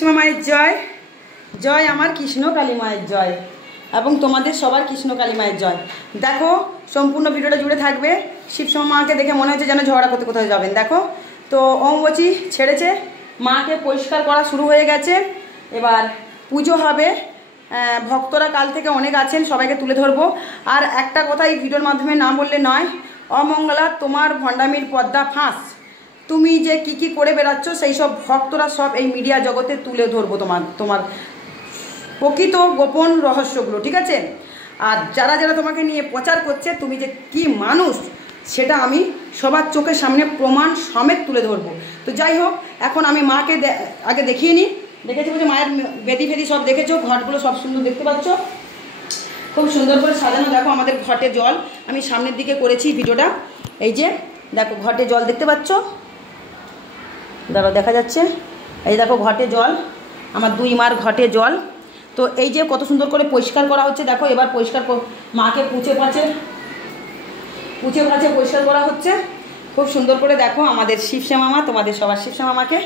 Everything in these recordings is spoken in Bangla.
শিবশ্যামা মায়ের জয় জয়, আমার কৃষ্ণকালী মায়ের জয় এবং তোমাদের সবার কৃষ্ণকালী মায়ের জয়। দেখো সম্পূর্ণ ভিডিওটা জুড়ে থাকবে। শিবশ্যামা মাকে দেখে মনে হচ্ছে যেন ঝগড়া করতে কোথাও যাবেন। দেখো তো অম্বুবাচী ছেড়েছে, মাকে পরিষ্কার করা শুরু হয়ে গেছে, এবার পুজো হবে। ভক্তরা কাল থেকে অনেক আছেন, সবাইকে তুলে ধরবো। আর একটা কথা এই ভিডিওর মাধ্যমে না বললে নয়, অমঙ্গলা তোমার ভণ্ডামির পর্দা ফাঁস। তুমি যে কি করে বেড়াচ্ছ সেই সব ভক্তরা সব এই মিডিয়া জগতে তুলে ধরবো তোমার প্রকৃত গোপন রহস্যগুলো, ঠিক আছে? আর যারা যারা তোমাকে নিয়ে প্রচার করছে তুমি যে কি মানুষ সেটা আমি সবার চোখের সামনে প্রমাণ সমেত তুলে ধরবো। তো যাই হোক, এখন আমি মাকে আগে দেখিয়ে নিই। দেখেছো যে মায়ের বেদি ফেদি সব দেখেছো, ঘটগুলো সব সুন্দর দেখতে পাচ্ছ, খুব সুন্দর করে সাজানো। দেখো আমাদের ঘটে জল আমি সামনের দিকে করেছি ভিডিওটা। এই যে দেখো ঘটে জল দেখতে পাচ্ছ, দেখো দেখা যাচ্ছে। এই দেখো ঘটে জল, আমার 2 মার ঘটে জল। তো এই যে কত সুন্দর করে পরিষ্কার করা হচ্ছে। দেখো এবার পরিষ্কার মাকে পুছে পাছে পরিষ্কার করা হচ্ছে খুব সুন্দর করে। দেখো আমাদের শিবশ্যামা মা, তোমাদের সবার শিবশ্যামা মাকে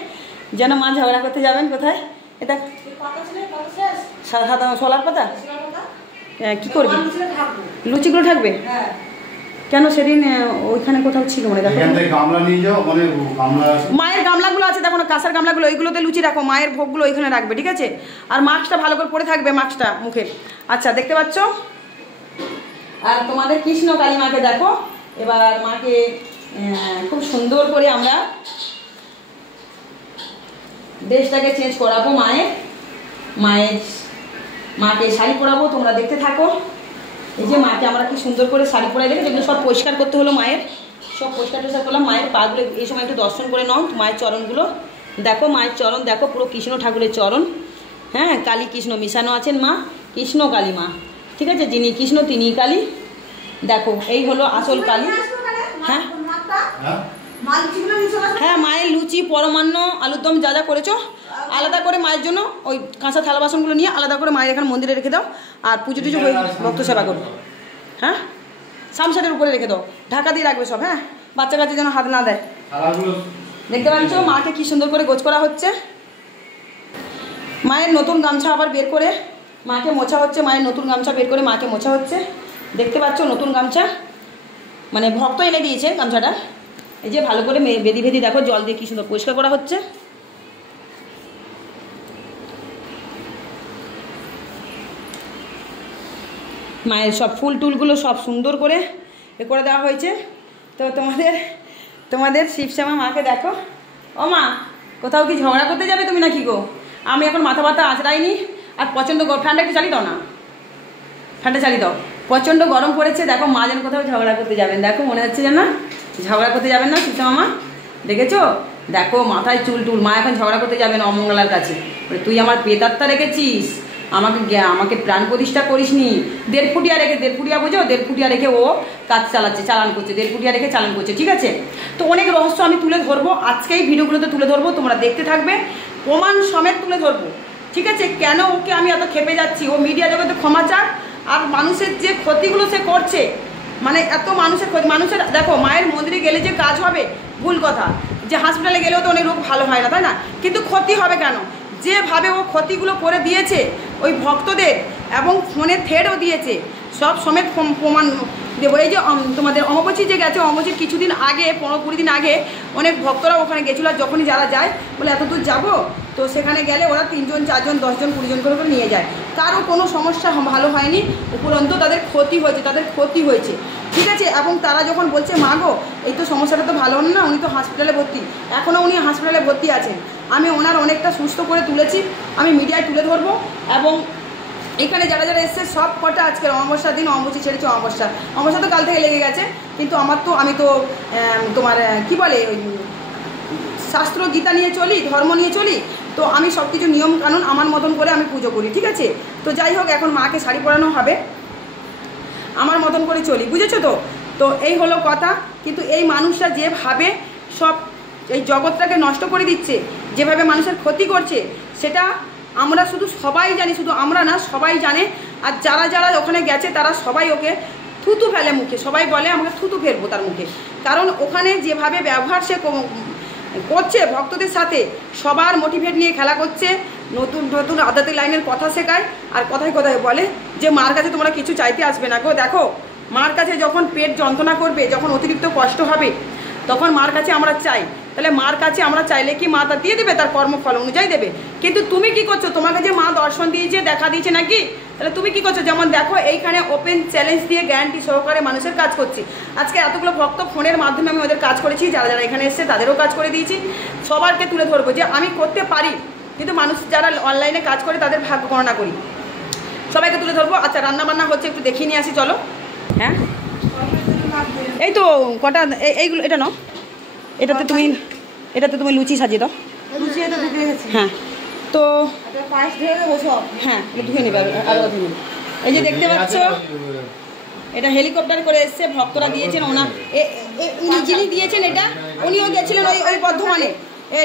যেন মা ঝগড়া করতে যাবেন কোথায়। এটা সাদা সোলার পাতা, কি করবি? লুচিগুলো থাকবে কেন? সেদিন ওইখানে কোথাও ছিল মনে, দেখো মায়ের গামলাগুলো আছে, দেখো না কাঁসার গামলাগুলো, ওইগুলোতে লুচি রাখো। মায়ের ভোগগুলো ওইখানে রাখবে, ঠিক আছে? আর মাস্কটা ভালো করে পরে থাকবে, মাস্কটা মুখে। আচ্ছা দেখতে পাচ্ছ। আর তোমাদের কৃষ্ণ কালী মাকে দেখো, এবার মাকে খুব সুন্দর করে আমরা ড্রেসটাকে চেঞ্জ করাবো। মাকে শাড়ি পরাবো, তোমরা দেখতে থাকো। এই যে মাকে আমরা কি সুন্দর করে শাড়ি পরাই দেখে, যেগুলো সব পরিষ্কার করতে হলো। মায়ের সব পরিষ্কার করলাম। মায়ের পাগুলো এই সময় একটু দর্শন করে নাও। মায়ের চরণগুলো দেখো, মায়ের চরণ দেখো, পুরো কৃষ্ণ ঠাকুরের চরণ। হ্যাঁ, কালী কৃষ্ণ মিশানো আছেন মা, কৃষ্ণ কালী মা, ঠিক আছে? যিনি কৃষ্ণ তিনি কালী। দেখো এই হলো আসল কালী। হ্যাঁ মায়ের লুচি, পরমান্ন, আলুর দম যা যা করেছো আলাদা করে মায়ের জন্য ওই কাঁচা থালা বাসনগুলো নিয়ে আলাদা করে মায়ের এখানে মন্দিরে রেখে দাও। আর পুজো টুজো হয়ে ভক্ত সেবা করো। হ্যাঁ, সামসাটের উপরে রেখে দাও, ঢাকা দিয়ে রাখবে সব। হ্যাঁ, বাচ্চা কাচ্চা যেন হাত না দেয়। দেখতে পাচ্ছ মাকে কি সুন্দর করে গোছ করা হচ্ছে। মায়ের নতুন গামছা আবার বের করে মাকে মোছা হচ্ছে। মায়ের নতুন গামছা বের করে মাকে মোছা হচ্ছে। দেখতে পাচ্ছ নতুন গামছা, মানে ভক্ত এনে দিয়েছে গামছাটা। এই যে ভালো করে বেদি ভেদি দেখো জল দিয়ে কি সুন্দর পরিষ্কার করা হচ্ছে। মায়ের সব ফুল টুলগুলো সব সুন্দর করে করে দেওয়া হয়েছে। তো তোমাদের শিবশ্যামা মাকে দেখো। ও মা, কোথাও কি ঝগড়া করতে যাবে তুমি নাকি গো? আমি এখন মাথা ব্যথা আঁচড়াইনি। আর প্রচণ্ড ঠান্ডা একটু চালিয়ে দাও না, ঠান্ডা চালিয়ে দাও। প্রচণ্ড গরম পড়েছে। দেখো মা যেন কোথাও ঝগড়া করতে যাবেন। দেখো মনে হচ্ছে যেন ঝগড়া করতে যাবেন না শিবশ্যামা মা, দেখেছো? দেখো মাথায় চুল টুল। মা এখন ঝগড়া করতে যাবেন অমঙ্গলার কাছে। তুই আমার পেতাত্তা রেখেছিস, আমাকে প্রাণ প্রতিষ্ঠা করিসনি। 1.5 ফুটিয়া রেখে, 1.5 ফুটিয়া বোঝো, 1.5 ফুটিয়া রেখে ও কাজ চালান করছে, 1.5 ফুটিয়া রেখে চালান করছে, ঠিক আছে? তো অনেক রহস্য আমি তুলে ধরবো আজকেই ভিডিওগুলোতে তুলে ধরবো, তোমরা দেখতে থাকবে, প্রমাণ সমেত তুলে ধরবো, ঠিক আছে? কেন ওকে আমি এত খেপে যাচ্ছি? ও মিডিয়া জগতে ক্ষমা চাক। আর মানুষের যে ক্ষতিগুলো সে করছে, মানে এত মানুষের ক্ষতি। মানুষের দেখো মায়ের মন্দিরে গেলে যে কাজ হবে ভুল কথা, যে হাসপাতালে গেলেও তো অনেক রোগ ভালো হয় না, তাই না? কিন্তু ক্ষতি হবে কেন? যেভাবে ও ক্ষতিগুলো করে দিয়েছে ওই ভক্তদের, এবং ফোনে থ্রেটও দিয়েছে, সব সমেত প্রমাণ দেবো। এই যে তোমাদের অমাবস্যী যে গেছে, অমাবস্যীর কিছুদিন আগে, 15-20 দিন আগে অনেক ভক্তরা ওখানে গেছিলো। আর যখনই যারা যায় বলে এত দূর যাবো, তো সেখানে গেলে ওরা 3 জন 4 জন 10 জন 20 জন করে নিয়ে যায়। তারও কোনো সমস্যা ভালো হয়নি, উপরন্ত তাদের ক্ষতি হয়েছে, ঠিক আছে? এবং তারা যখন বলছে মা গো এই তো সমস্যাটা তো ভালো না, উনি তো হসপিটালে ভর্তি, এখনও উনি হাসপাতালে ভর্তি আছেন। আমি ওনার অনেকটা সুস্থ করে তুলেছি, আমি মিডিয়ায় তুলে ধরবো। এবং এখানে যারা যারা এসছে সব কটা আজকের অমাবস্যার দিন, অমাবস্যা ছেড়েছে, অমাবস্যা তো কাল থেকে লেগে গেছে। কিন্তু আমি তো তোমার কি বলে ওই শাস্ত্র গীতা নিয়ে চলি, ধর্ম নিয়ে চলি। তো আমি সব কিছু নিয়ম কানুন আমার মতন করে আমি পুজো করি, ঠিক আছে? তো যাই হোক, এখন মাকে শাড়ি পরানো হবে, আমার মতন করে চলি, বুঝেছো তো? তো এই হলো কথা। কিন্তু এই মানুষরা যেভাবে সব এই জগৎটাকে নষ্ট করে দিচ্ছে, যেভাবে মানুষের ক্ষতি করছে, সেটা আমরা সবাই জানি, শুধু আমরা না, সবাই জানে। আর যারা যারা ওখানে গেছে তারা সবাই ওকে থুতু ফেলে মুখে, সবাই বলে আমাকে থুতু ফেলবো তার মুখে। কারণ ওখানে যেভাবে ব্যবহার সে করছে ভক্তদের সাথে, সবার মোটিভেট নিয়ে খেলা করছে, নতুন নতুন আধ্যাত্মিক লাইনের কথা শেখায়। আর কথায় কথায় বলে যে মার কাছে তোমরা কিছু চাইতে আসবে না গো। দেখো মার কাছে যখন পেট যন্ত্রণা করবে, যখন অতিরিক্ত কষ্ট হবে, তখন মার কাছে আমরা চাই। তাহলে মার কাছে আমরা চাইলে কি মা তা দিয়ে দেবে, তার কর্মফল অনুযায়ী দেবে। কিন্তু তুমি কি করছো, তোমাকে যে মা দর্শন দিয়েছে, দেখা দিয়েছে নাকি, তাহলে তুমি কি করছো? যেমন দেখো এইখানে ওপেন চ্যালেঞ্জ দিয়ে গ্যারান্টি সহকারে মানুষের কাজ করছি। আজকে এতগুলো ভক্ত ফোনের মাধ্যমে আমি ওদের কাজ করেছি, যারা যারা এখানে এসছে তাদেরও কাজ করে দিয়েছি। সবারকে তুলে ধরবো যে আমি করতে পারি, কিন্তু মানুষ যারা অনলাইনে কাজ করে তাদের ভাগ্য গণনা করি, সবাইকে তুলে ধরবো। আচ্ছা রান্না বান্না হচ্ছে, একটু দেখিয়ে নিয়ে আসি চলো। হ্যাঁ এই তো কটা এইগুলো, এটা নাও, এটাতে তুমি লুচি সাজিয়ে দাও। হ্যাঁ তো হ্যাঁ ধুয়ে নেবে, আরও ধুয়ে নেবে। এই যে দেখতে পাচ্ছ এটা হেলিকপ্টার করে এসছে, ভক্তরা দিয়েছেন। ওনার উনি যিনি দিয়েছেন এটা, উনিও গেছিলেন ওই বর্ধমানে,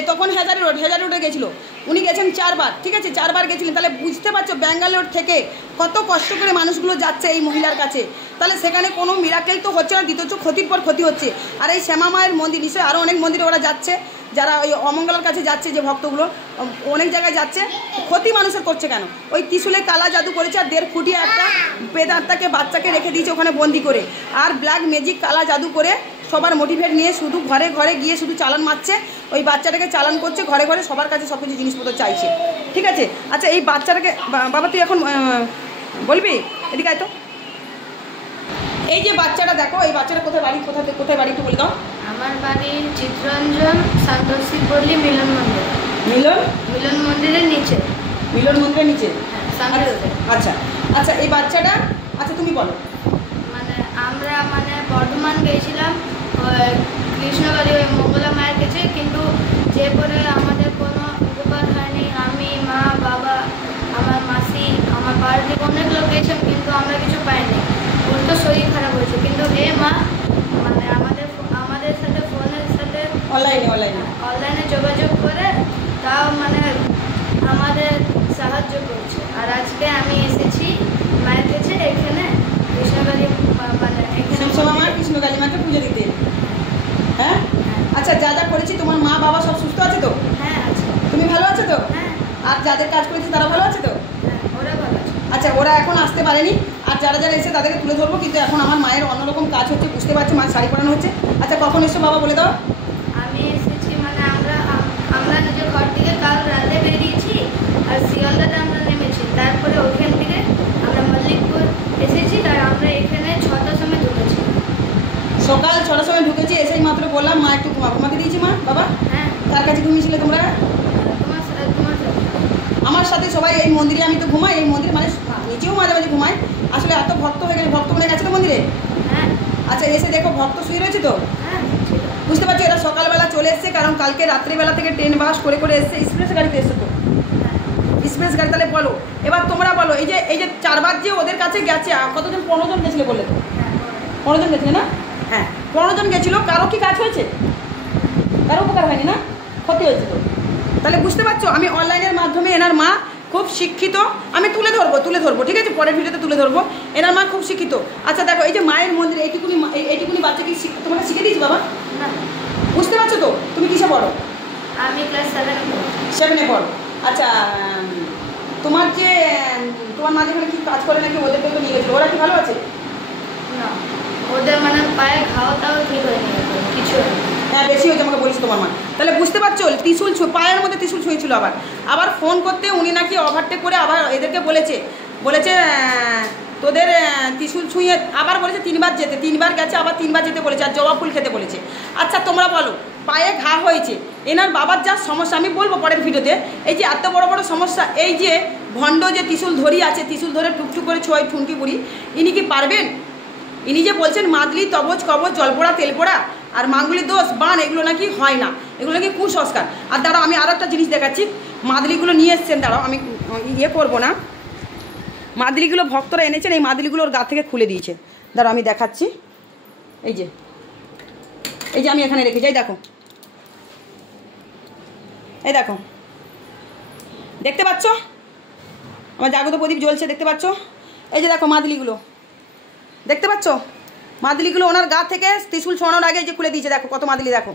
তখন হেজারি রোডে গেছিলো। উনি গেছেন 4 বার, ঠিক আছে 4 বার গেছিলেন। তাহলে বুঝতে পারছো ব্যাঙ্গালোর থেকে কত কষ্ট করে মানুষগুলো যাচ্ছে এই মহিলার কাছে। তাহলে সেখানে কোনো মিরাকেল তো হচ্ছে না, দ্বিতীয় ক্ষতির পর ক্ষতি হচ্ছে। আর এই শ্যামা মায়ের মন্দির, নিশ্চয়ই আরও অনেক মন্দিরে ওরা যাচ্ছে, যারা ওই অমঙ্গলার কাছে যাচ্ছে, যে ভক্তগুলো অনেক জায়গায় যাচ্ছে, ক্ষতি মানুষের করছে কেন? ওই ত্রিশূলে কালা জাদু করেছে, আর 1.5 ফুটিয়া একটা বেদাত্মাকে বাচ্চাকে রেখে দিয়েছে ওখানে বন্দি করে, আর ব্ল্যাক ম্যাজিক কালা জাদু করে সবার মোটিভেট নিয়ে শুধু ঘরে ঘরে গিয়ে শুধু চালান মারছে, ওই বাচ্চাটাকে চালান করছে, ঘরে ঘরে সবার কাছে সব কিছু জিনিসপত্র চাইছে, ঠিক আছে। আচ্ছা এই বাচ্চাটাকে, বাবা তুই এখন বলবি, এদিকে আয় তো। এই যে বাচ্চাটা দেখো, এই বাচ্চাটা কোথায় বাড়ি, কোথায় বাড়ি একটু বলে দাও। আমার বাড়ি চিত্তরঞ্জন, সন্তোষী পল্লী, মিলন মন্দির। মিলন মন্দিরের নিচে। মিলন মন্দিরের নিচে, আচ্ছা আচ্ছা এই বাচ্চাটা, আচ্ছা তুমি বলো। মানে আমরা বর্ধমান গেছিলাম কৃষ্ণগড়ি ওই মঙ্গলা মায়ের কাছে, কিন্তু যে করে আমাদের কোনো উপকার হয়নি। আমি, মা, বাবা, আমার মাসি, আমার বাড়িতে অনেক লোক গেছেন, কিন্তু আমরা কিছু পাইনি, উল্টো শরীর খারাপ হয়েছে। কিন্তু এ মা আমাদের সাথে ফোনের সাথে অনলাইনে যোগাযোগ করে তাও আমাদের সাহায্য করছে। আর আজকে আমি এসেছি মায়ের কাছে এখানে কৃষ্ণকালী, কৃষ্ণকালী মাকে পুজো দিতে। হ্যাঁ আচ্ছা যা যা করেছি, তোমার মা বাবা সব সুস্থ আছে তো? হ্যাঁ আছে। তুমি ভালো আছো তো? হ্যাঁ। আর যাদের কাজ করেছি তারা ভালো আছে তো? হ্যাঁ ওরা ভালো আছে। আচ্ছা ওরা এখন আসতে পারেনি, আর যারা যারা এসে তাদেরকে তুলে ধরবো। কিন্তু এখন আমার মায়ের অন্যরকম কাজ হচ্ছে, বুঝতে পারছো, মায়ের শাড়ি পরানো হচ্ছে। আচ্ছা কখন এসছো বাবা বলে দাও। আমি এসেছি আমরা নিজের ঘর থেকে কাল রাতে বেরিয়েছি, আর শিয়ালদাতে আমরা নেমেছি। তারপরে ওখান থেকে আমরা মল্লিকপুর এসেছি, আর আমরা এখানে 6টার সময় ঢুকেছি। সকাল 6টার সময় ঢুকেছি, এসেই মাত্র বললাম মা একটু ঘুমাতে দিয়েছি। মা বাবা হ্যাঁ। কার কাছে ঘুমিয়েছিলে তোমরা? আমার সাথে সবাই এই মন্দিরে। আমি তো ঘুমাই এই মন্দিরে, নিচেও মাঝে মাঝে ঘুমাই। আসলে এত ভক্ত হয়ে গেলে, ভক্ত মনে গেছে তো মন্দিরে। হ্যাঁ। আচ্ছা এসে দেখো ভক্ত শুয়ে রয়েছে তো। হ্যাঁ বুঝতে পারছো, এরা সকালবেলা চলে এসছে, কারণ কালকে রাত্রিবেলা থেকে ট্রেন বাস করে করে এসছে, এক্সপ্রেস গাড়িতে এসছে তো। এক্সপ্রেস গাড়ি। তাহলে বলো এবার তোমরা বলো, এই যে 4 বার যে ওদের কাছে গেছে, কতজন? 15 জন গেছিলে বললে তো? 15 জন গেছিলে না? হ্যাঁ 15 জন গেছিলো। কারো কি কাজ হয়েছে? কারো উপকার হয়নি না, ক্ষতি হয়েছে তো। তাহলে বুঝতে পারছো, আমি অনলাইনের মাধ্যমে, এনার মা খুব শিক্ষিত, আমি তুলে ধরবো, ঠিক আছে, পরের ভিডিওতে তুলে ধরবো। এনার মা খুব শিক্ষিত। আচ্ছা দেখো এই যে মায়ের মন্দির, এইটুকুনি বাচ্চাকে তোমাকে শিখে দিয়েছি বাবা? না। বুঝতে পারছো তো? তুমি কিসে পড়ো? আমি ক্লাস 7-এ পড়ো। আচ্ছা তোমার মা যেখানে কি কাজ করে নাকি, ওদেরকে তো নিয়ে গেছিলো, ওরা কি ভালো আছে? না, ওদের পায়ে ঘাওটাও ঠিক হয়নি, কিছু হয়নি। হ্যাঁ বেশি হয়েছে আমাকে বলেছি তোমার মা। তাহলে বুঝতে পারছো, ত্রিশূল পায়ের মধ্যে ত্রিশূল ছুঁয়েছিল। আবার ফোন করতে উনি নাকি ওভারটেক করে আবার এদেরকে বলেছে তোদের ত্রিশূল ছুঁয়ে, আবার বলেছে 3 বার যেতে, 3 বার গেছে, আবার 3 বার যেতে বলেছে, আর জবা ফুল খেতে বলেছে। আচ্ছা তোমরা বলো, পায়ে ঘা হয়েছে, এনার বাবার যা সমস্যা আমি বলবো পরের ভিডিওতে। এই যে এত বড় বড় সমস্যা, এই যে ভণ্ড যে ত্রিশূল ধরি আছে, ত্রিশূল ধরে টুকটুক করে ছোঁয় ঠুনকি বুড়ি, ইনি কি পারবেন? ইনি যে বলছেন মাদলি, তবজ, কবজ, জলপোড়া, তেলপোড়া আর মাঙ্গুলি দোষ, বান, এগুলো নাকি হয় না, এগুলো নাকি কুসংস্কার। আর দাঁড়াও আমি আরও একটা জিনিস দেখাচ্ছি। মাদলিগুলো নিয়ে এসছেন, দাঁড়াও আমি করবো না। মাদলিগুলো ভক্তরা এনেছেন, এই মাদলিগুলো ওর গা থেকে খুলে দিয়েছে। দাঁড়াও আমি দেখাচ্ছি। এই যে আমি এখানে রেখে যাই, দেখো, এই দেখো, দেখতে পাচ্ছ আমার জাগত প্রদীপ জ্বলছে, দেখতে পাচ্ছ? এই যে দেখো মাদলিগুলো, দেখতে পাচ্ছ? মাদলিগুলো ওনার গা থেকে ত্রিশূল ছোঁয়ানোর আগে যে খুলে দিয়েছে, দেখো কত মাদলি, দেখো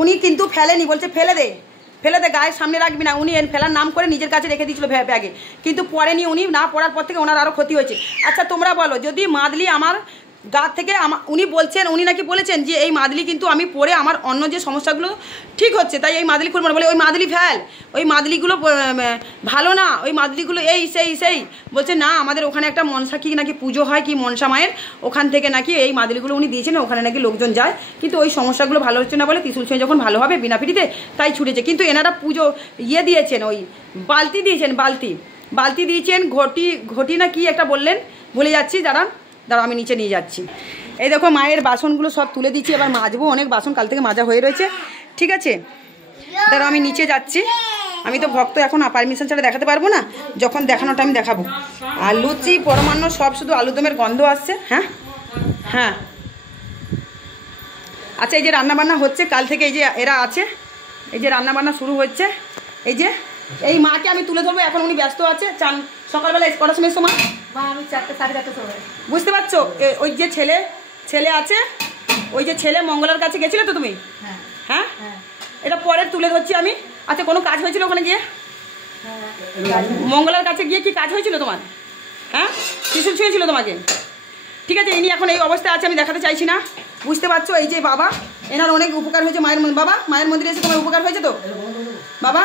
উনি কিন্তু ফেলেনি, বলছে ফেলে দে গায়ের সামনে রাখবি না। উনি ফেলার নাম করে নিজের কাছে রেখে দিয়েছিল ব্যাগে, কিন্তু পরেনি উনি। না পড়ার পর থেকে ওনার আরও ক্ষতি হয়েছে। আচ্ছা তোমরা বলো, যদি মাদলি আমার গা থেকে উনি বলছেন, উনি নাকি বলেছেন যে এই মাদলি কিন্তু আমি পরে আমার অন্য যে সমস্যাগুলো ঠিক হচ্ছে, তাই এই মাদলি খুলবো না। বলে ওই মাদলি ফেল, ওই মাদলিগুলো ভালো না, ওই মাদলিগুলো এই সেই বলছে না, আমাদের ওখানে একটা মনসা কি নাকি পুজো হয়, কি মনসা মায়ের, ওখান থেকে নাকি এই মাদলিগুলো উনি দিয়েছেন, ওখানে নাকি লোকজন যায়, কিন্তু ওই সমস্যাগুলো ভালো হচ্ছে না বলে ত্রিশূল ছুঁয়ে যখন ভালো হবে বিনা ফিরিতে তাই ছুটেছে। কিন্তু এনারা পুজো দিয়েছেন, ওই বালতি দিয়েছেন, বালতি দিয়েছেন, ঘটি না কি একটা বললেন, ভুলে যাচ্ছি, দাঁড়াও আমি নিচে নিয়ে যাচ্ছি। এই দেখো মায়ের বাসনগুলো সব তুলে দিচ্ছি, এবার মাজবো, অনেক বাসন কাল থেকে মাজা হয়ে রয়েছে, ঠিক আছে। দাঁড়াও আমি নিচে যাচ্ছি, আমি তো ভক্ত এখন পারমিশন ছাড়া দেখাতে পারবো না, যখন দেখানোটা আমি দেখাবো। আর লুচি পরমান্ন সব শুধু আলুদমের গন্ধ আসছে। হ্যাঁ আচ্ছা, এই যে রান্নাবান্না হচ্ছে কাল থেকে, এই যে এরা আছে, এই যে রান্নাবান্না শুরু হচ্ছে, এই যে এই মাকে আমি তুলে ধরবো, এখন উনি ব্যস্ত আছে। চান সকালবেলা কটার সময় সময়? আমি 4টা 4:30 সময়। বুঝতে পারছো? ওই যে ছেলে আছে, ওই যে ছেলে মঙ্গলার কাছে গেছিলে তো তুমি? হ্যাঁ এটা পরে তুলে ধরছি আমি। আচ্ছা কোনো কাজ হয়েছিল ওখানে গিয়ে? মঙ্গলার কাছে গিয়ে কি কাজ হয়েছিল তোমার? ত্রিশূল ছুঁয়েছিল তোমাকে? ঠিক আছে, ইনি এখন এই অবস্থায় আছে, আমি দেখাতে চাইছি না, বুঝতে পারছো? এই যে বাবা, এনার অনেক উপকার হয়েছে মায়ের মন্দিরে এসে। তোমার উপকার হয়েছে তো বাবা?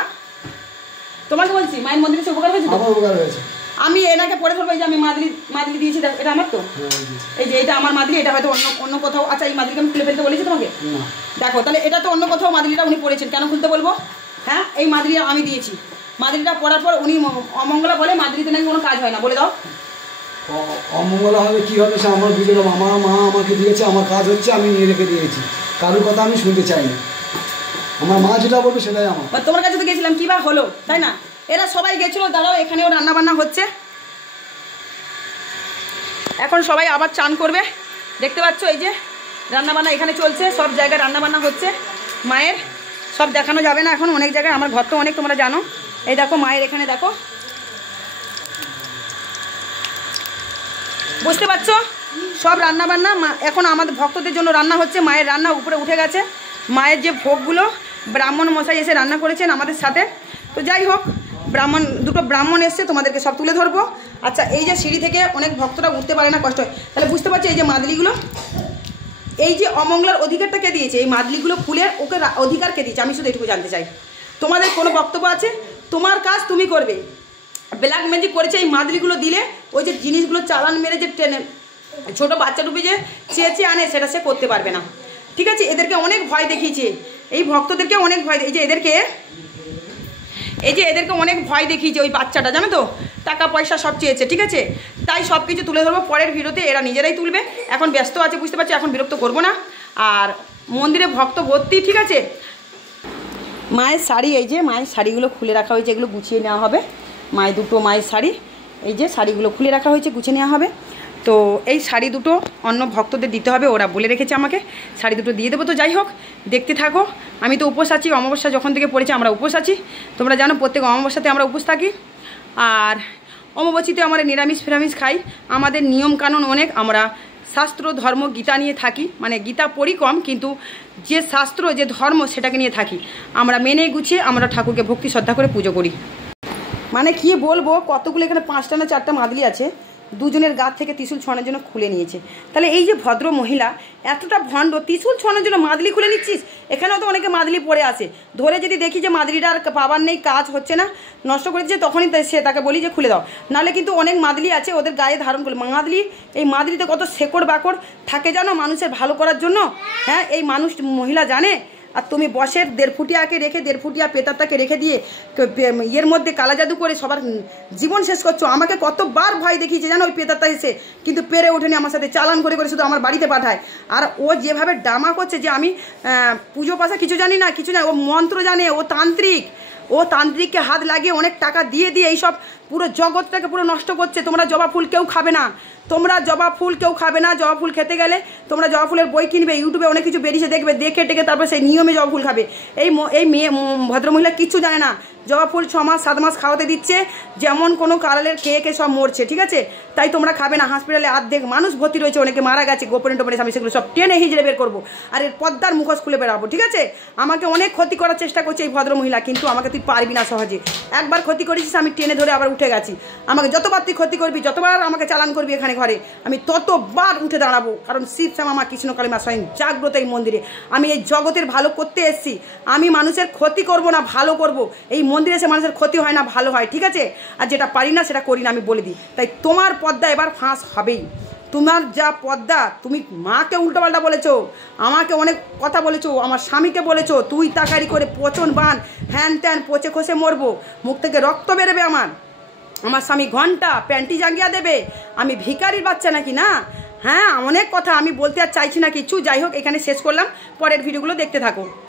তোমাকে বলছি মায়ের মন্দিরে এসে উপকার হয়েছে তো? উপকার হয়েছে। আমি এনাকে পরে ধরবো, এই যে আমি মাদলি দিয়েছি, এটা আমার তো, এই যে এটা আমার মাদলি, এটা হয়তো অন্য কোথাও। আচ্ছা এই মাদলিকে আমি খুলে ফেলতে বলেছি তোমাকে? দেখো তাহলে এটা তো অন্য কোথাও মাদলিটা উনি পড়েছেন, কেন খুলতে বলবো? এই মাদলি আমি দিয়েছি, মাদলিটা পড়ার পর উনি অমঙ্গলা বলে মাদলিতে নাকি কোনো কাজ হয় না, বলে দাও। অমঙ্গলা হবে কি হবে সে আমার বুঝে নেব। আমার মা আমাকে দিয়েছে, আমার কাজ হচ্ছে, আমি নিয়ে রেখে দিয়েছি, কারোর কথা আমি শুনতে চাই না, আমার মা যেটা বলবে সেটাই আমার। তোমার কাছে তো গেছিলাম, কি বা হলো, তাই না? এরা সবাই গেছিলো, দাঁড়াও এখানেও রান্নাবান্না হচ্ছে, এখন সবাই আবার চান করবে, দেখতে পাচ্ছ এই যে রান্নাবান্না এখানে চলছে, সব জায়গায় রান্নাবান্না হচ্ছে মায়ের, সব দেখানো যাবে না এখন, অনেক জায়গায়, আমার ঘর তো অনেক তোমরা জানো। এই দেখো মায়ের এখানে দেখো, বুঝতে পারছো? সব রান্নাবান্না এখন আমাদের ভক্তদের জন্য রান্না হচ্ছে, মায়ের রান্না উপরে উঠে গেছে, মায়ের যে ভোগগুলো ব্রাহ্মণ মশাই এসে রান্না করেছেন আমাদের সাথে। তো যাই হোক, দুটো ব্রাহ্মণ এসছে, তোমাদেরকে সব তুলে ধরবো। আচ্ছা এই যে সিঁড়ি থেকে অনেক ভক্তরা উঠতে পারে না, কষ্ট হয়, তাহলে বুঝতে পারছো এই যে মাদলিগুলো, এই যে অমঙ্গলার অধিকারটা কে দিয়েছে? এই মাদলিগুলো ফুলের ওকে অধিকার কে দিয়েছে? আমি শুধু এটুকু জানতে চাই। তোমাদের কোনো বক্তব্য আছে? তোমার কাজ তুমি করবে। ব্ল্যাক ম্যাজিক করেছে, এই মাদলিগুলো দিলে ওই যে জিনিসগুলো চালান মেরে যে ট্রেনে ছোটো বাচ্চা ডুবে যে চেয়ে আনে, সেটা সে করতে পারবে না, ঠিক আছে? এদেরকে অনেক ভয় দেখিয়েছে, এই ভক্তদেরকে অনেক ভয়, এই যে এদেরকে অনেক ভয় দেখিয়েছে ওই বাচ্চাটা, জানো তো? টাকা পয়সা সব চেয়েছে, ঠিক আছে? তাই সব কিছু তুলে ধরবো পরের ভিডিওতে, এরা নিজেরাই তুলবে, এখন ব্যস্ত আছে, বুঝতে পারছি, এখন বিরক্ত করবো না। আর মন্দিরে ভক্ত ভর্তি, ঠিক আছে? মায়ের শাড়ি, এই যে মায়ের শাড়িগুলো খুলে রাখা হয়েছে, এগুলো গুছিয়ে নেওয়া হবে। মায়ের দুটো মায়ের শাড়ি, এই যে শাড়িগুলো খুলে রাখা হয়েছে, গুছিয়ে নেওয়া হবে। তো এই শাড়ি দুটো অন্য ভক্তদের দিতে হবে, ওরা বলে রেখেছে আমাকে, শাড়ি দুটো দিয়ে দেবো। তো যাই হোক, দেখতে থাকো। আমি তো উপোস আছি, অমাবস্যা যখন থেকে পড়েছে আমরা উপোস আছি, তোমরা জানো প্রত্যেক অমাবস্যাতে আমরা উপোস থাকি। আর অমাবস্যাতে আমরা নিরামিষ ফিরামিষ খাই, আমাদের নিয়মকানুন অনেক, আমরা শাস্ত্র ধর্ম গীতা নিয়ে থাকি, মানে গীতা পড়ি কম, কিন্তু যে শাস্ত্র যে ধর্ম সেটাকে নিয়ে থাকি, আমরা মেনে গুছিয়ে আমরা ঠাকুরকে ভক্তি শ্রদ্ধা করে পুজো করি। মানে কি বলবো, কতগুলো এখানে 5টা না 4টা মাদলি আছে, দুজনের গা থেকে ত্রিশূল ছোঁয়ানোর জন্য খুলে নিয়েছে। তাহলে এই যে ভদ্র মহিলা এতটা ভণ্ড, ত্রিশূল ছোঁয়ানোর জন্য মাদলি খুলে নিচ্ছিস? এখানেও তো অনেকে মাদলি পড়ে আসে, ধরে যদি দেখি যে মাদলিটা আর পাবার নেই, কাজ হচ্ছে না, নষ্ট করে দিচ্ছে, তখনই সে তাকে বলি যে খুলে দাও, নাহলে কিন্তু অনেক মাদলি আছে ওদের গায়ে ধারণ করে মাদলি। এই মাদলিতে কত শেকড় বাকড় থাকে জানো, মানুষের ভালো করার জন্য। এই মানুষ মহিলা জানে? আর তুমি বসের 1.5 ফুটিয়াকে রেখে 1.5 ফুটিয়া পেতারটাকে রেখে দিয়ে এর মধ্যে কালা জাদু করে সবার জীবন শেষ করছো। আমাকে কতবার ভয় দেখিয়েছে জানো ওই পেতারটা এসে, কিন্তু পেরে ওঠেনি, আমার সাথে চালান করে করে শুধু আমার বাড়িতে পাঠায়। আর ও যেভাবে ডামা করছে যে আমি পুজো পাশা কিছু জানি না, কিছু না, ও মন্ত্র জানে, ও তান্ত্রিককে হাত লাগিয়ে অনেক টাকা দিয়ে এইসব পুরো জগৎটাকে পুরো নষ্ট করছে। তোমরা জবা ফুল কেউ খাবে না, জবা ফুল খেতে গেলে তোমরা জবা ফুলের বই কিনবে, ইউটিউবে অনেক কিছু বেরিয়েছে দেখবে, দেখে টেকে তারপর সেই নিয়মে জবা ফুল খাবে। এই মেয়ে ভদ্রমহিলা কিচ্ছু জানে না জবা ফুল 6 মাস 7 মাস খাওয়াতে দিচ্ছে, যেমন কোনো কালারের খেয়ে সব মরছে, ঠিক আছে? তাই তোমরা খাবে না। হসপিটালে অর্ধেক মানুষ ভর্তি রয়েছে, অনেকে মারা গেছে, গোপনে টোপনে আমি সেগুলো সব টেনে হিজড়ে বের করবো, আর এর পদ্মার মুখোশ খুলে বেরাবো, ঠিক আছে? আমাকে অনেক ক্ষতি করার চেষ্টা করছে এই ভদ্র মহিলা, কিন্তু আমাকে তুই পারবি না সহজে। একবার ক্ষতি করেছিস, আমি টেনে ধরে আবার উঠে গেছি। আমাকে যতবার তুই ক্ষতি করবি, যতবার আমাকে চালান করবি এখানে ঘরে, আমি ততবার উঠে দাঁড়াবো। কারণ শিব শ্যামা মা কৃষ্ণকালী মা স্বয়ং জাগ্রত এই মন্দিরে। আমি এই জগতের ভালো করতে এসেছি, আমি মানুষের ক্ষতি করব না, ভালো করব। এই মন্দিরে এসে মানুষের ক্ষতি হয় না, ভালো হয়, ঠিক আছে? আর যেটা পারি না সেটা করি না, আমি বলে দিই। তাই তোমার পদ্মা এবার ফাঁস হবেই। তোমার যা পদ্মা, তুমি মাকে উল্টোপাল্টা বলেছো, আমাকে অনেক কথা বলেছো, আমার স্বামীকে বলেছো তুই তাকারি করে পচন বান হ্যান ত্যান পচে খসে মরবো, মুখ থেকে রক্ত বেরোবে আমার স্বামী ঘন্টা প্যান্টি জাঙ্গিয়া দেবে, আমি ভিখারির বাচ্চা নাকি না? হ্যাঁ, অনেক কথা আমি বলতে আর চাইছি না কিছু। যাই হোক, এখানে শেষ করলাম, পরের ভিডিওগুলো দেখতে থাকো।